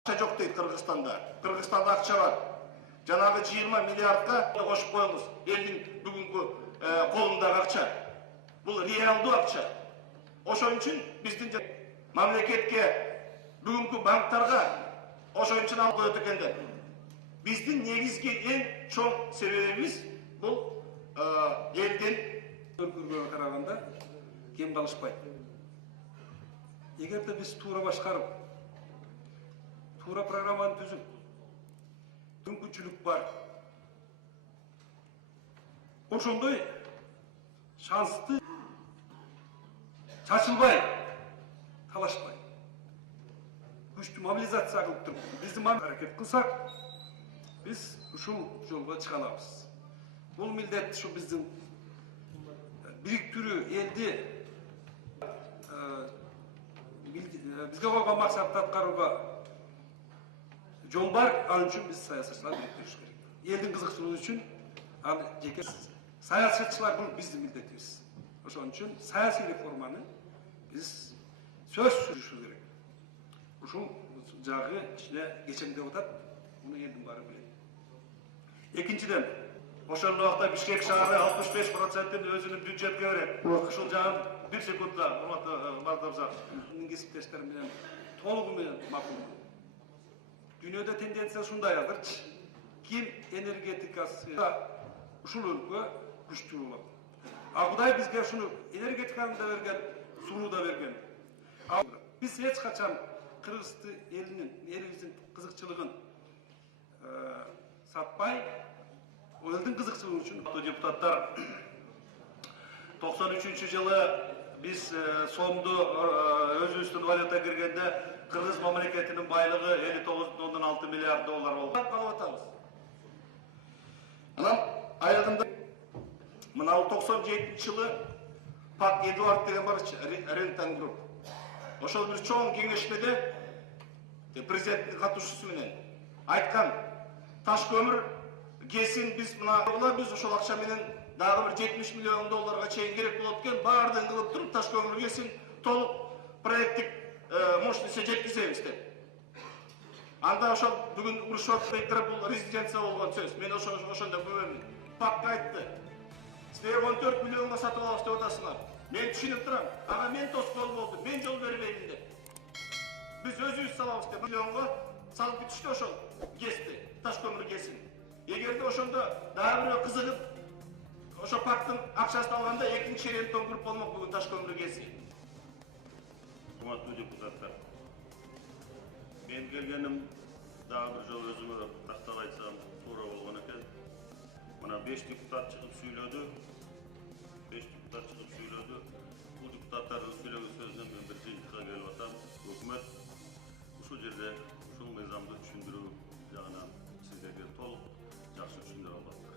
Ақша жоқ дейді Қырғызстанда. Қырғызстанда ақша бар. Жаңағы 20 миллиардқа қосып қойыңыз. Елдің бүгінгі қолындағы ақша. Бұл реалды ақша. Ошон үчүн биздин мамлекетке бүгүнкү банктарга ошон үчүн алып коет экендер. Биздин негизги эң чоң себебибиз бул элдин көргөнгө караганда кем калышпайт. Эгерде биз туура башкарып, туура программаны түзүп, мүмкүнчүлүк бар. Ошондой шансты чачылбай, талашпай, күчтүү мобилизация кылып туруп, биздин аракет кылсак, биз ушул жолго чыга алабыз. Бул милдет ушу биздин бириктирүү элди бизге койгон максатты аткарууга жол бар. Ал үчүн биз саясатчылар бириктириш керек. Элдин кызыкчылыгы үчүн ал жеке саясатчылар бул биздин милдетибиз. Ошон үчүн саясий реформаны биз сөзсүз жүргүзүү керек. Ушул жагы ичине кечеңдеп атат. Муну элдин баары билет. Экинчиден, ошол убакта Бишкек шаары 65%-ын өзүнүн бюджетке берет. Ушул жагын 1 секундда бардабызак. Менин кесиптештерим менен толугу менен макулмун. Дүйнөдө тенденция ушундай азырчы. Ким энергетикасы ушул өлкө күчтүү болот. А Кудай бизге ушуну энергетиканы да берген, сууну да берген. Биз эч качан Кыргыз элибиздин кызыкчылыгын сатпай, элдин кызыкчылыгы үчүн депутаттар 93-жылы биз сомду өзүбүздүн валюта киргенде Кыргыз мамлекетинин байлыгы 59,6 миллиард доллар болду. Калып атабыз. Анан аягында мына 97-жылы Пак Эдуард деген бар, Рентан Групп. Ошол бир чоң кеңешмеде президенттин катышуусу менен айткан, таш көмүр кесин биз мына биз ошол акча менен дагы бир 70 миллион долларга чейин керек болот экен, баардыгын кылып туруп таш көмүр кесин толук проекттик мощностька жеткизебиз деп. Анда ошол бүгүн Урушов Бектер бул резиденция болгон сөз. Мен ошондо көбөмүн. Пакка айтты. Силер 14 миллионго сатып алабыз деп атасыңар. Мен түшүнүп турам. Ага мен тоскоол болду. Мен жол бербеймин деп. Биз өзүбүз салабыз деп миллионго салып бүтүштү ошол кести, таш көмүр кесин. Эгерде ошондо дагы бирөө кызыгып, ошо пактын акчасын алганда экинчи Рентон Групп болмок бүгүн таш көмүр кеси. Урматтуу депутаттар, мен келгеним дагы бир жолу өзүмө тактап айтсам туура болгон экен. Мына 5 депутат чыгып сүйлөдү. 5 депутат чыгып сүйлөдү. Бул депутаттардын сүйлөгөн сөзүнөн мен бир жыйынтыкка келип атам. Өкмөт ушул жерде ушул мыйзамды түшүндүрүү жагынан сиздерге толук жакшы түшүндүрө албадык.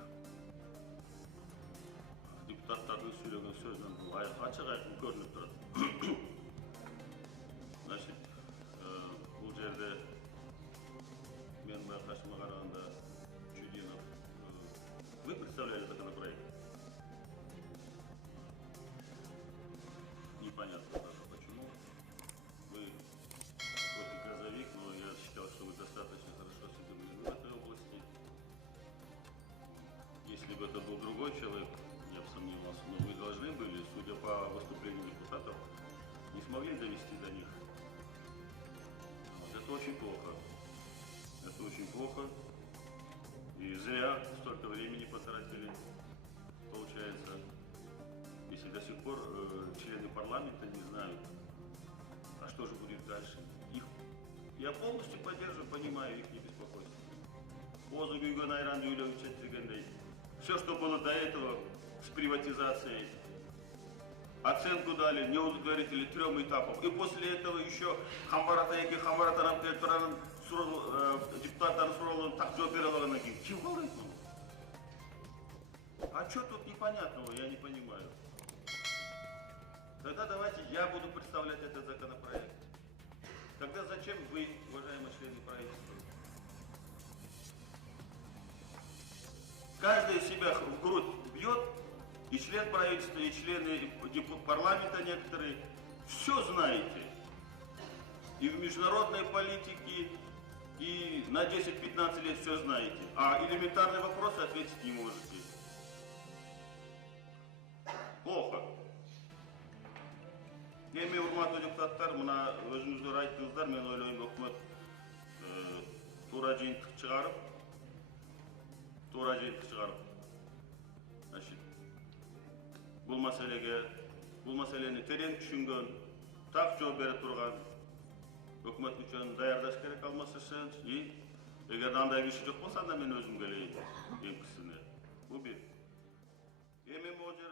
Депутаттардын сүйлөгөн сөзүнөн бул ачык айкын көрүнүп турат. Значит, бул жерде мен байкашыма караганда Чудинов, вы представляли законопроект. Непонятно даже почему. Вы хоть и газовик, но я считал, что вы достаточно хорошо осведомлены в этой области. Если бы это был другой человек, я бы сомневался, но вы должны были, судя по выступлению депутатов, не смогли довести до них. Это очень плохо. Это очень плохо. И зря столько времени потратили, получается. Если до сих пор члены парламента не знают, а что же будет дальше. Я полностью поддерживаю, понимаю их беспокойство. Озу күйгөн айранды үйлөгүп четиргендей. Все, что было до этого с приватизацией, оценку дали, не удовлетворили 3 этапам. И после этого еще Хамбаратан Петранын депутаттарын суроолорун так жооп бере алгандан кийин ким калдырат муну? А что тут непонятного, я не понимаю. Тогда давайте я буду представлять этот законопроект. Тогда зачем вы, уважаемые члены правительства? Каждый себя в грудь бьет, и член правительства, и члены парламента некоторые, все знаете. И в международной политике, на 10-15 лет все знаете, а элементарные вопросы ответить не можете. Плохо. Эми урматтуу депутаттар, мына өзүңүздөр айттыңыздар, мен ойлойм өкмөт туура жыйынтык чыгарып, значит, бул маселени терең түшүнгөн, так жооп бере турган өкмөт мүчөнү даярдаш керек алмаз Шишевич. И эгер андай киши жок болсо, анда мен өзүм келейин эмкисине. Бул бир. Эми могу жер